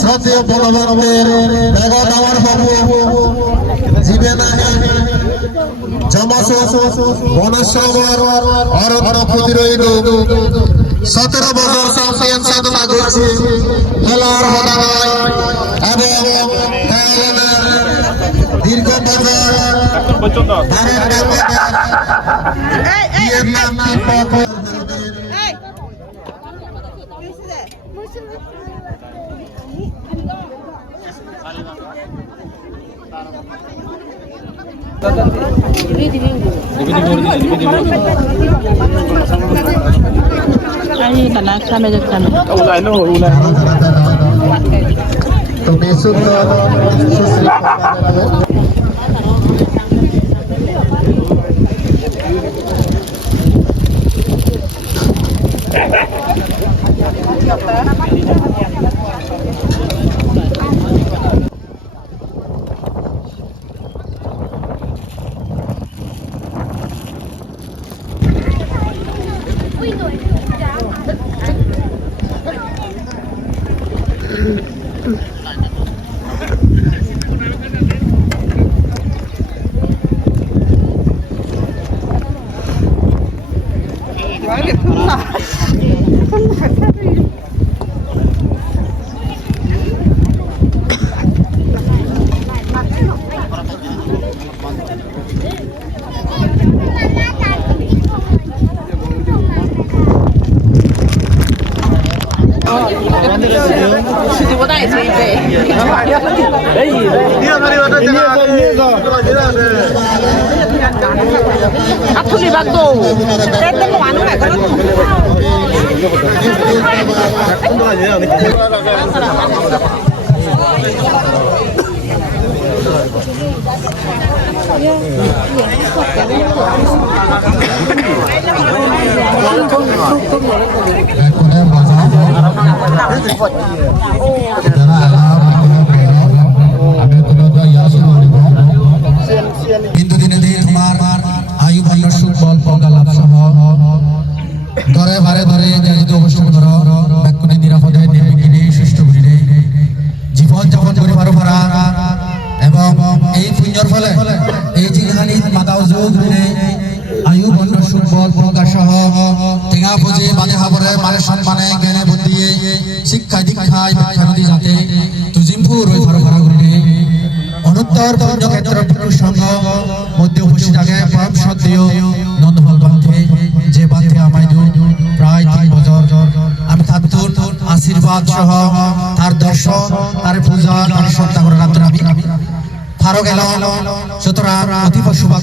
শ্রদ্ধেয় বলবন্তের জগৎ আমার বাবু জীবে নাহি জমস বনশ্বর অরণ্য প্রতিরোধ 17 বছর সাফিয়ান সাধনা করছি খেলার হতা নয় এবং দীর্ঘ Ay, tanak sana dyan sana. Ulay no, ulay. Tumisod na susri. 아플리 받고 떼떼고 안 오네. বিন্দু দিনে দিয়ে তোমার আয়ু বন্য সুখ বল প্রজ্ঞা লাভ সহ ধরে বারে ধরে যদি অবস্থান করো ব্যাকুণে নিরাপদে নির্বিঘ্নে সুষ্ঠু করিলে জীবন যাপন করিবার ভরা এবং এই পুণ্যর ফলে এই জিহানি মাতাও যোগ দিনে আয়ু বন্য সুখ বল প্রজ্ঞা সহ টেঙা বুঝে বাজে হাবরে মানে সম্মানে জ্ঞানে বুদ্ধিয়ে শিক্ষায় দীক্ষায় ব্যাখ্যা নদী যাতে তুজিমপুর ওই ভরা ভরা করিলে অনুত্তর পুণ্যক্ষেত্র ঠাকুর সংঘ মধ্যে উপস্থিত থাকে পরম সত্য নন্দফল বান্ধে যে বান্ধে আমায় প্রায় 3 বছর আমি তার আশীর্বাদ সহ তার দর্শন তার পূজা তার শ্রদ্ধা করে রাত্রে আমি ফারো গেল সুতরাং অতীব সুবাদ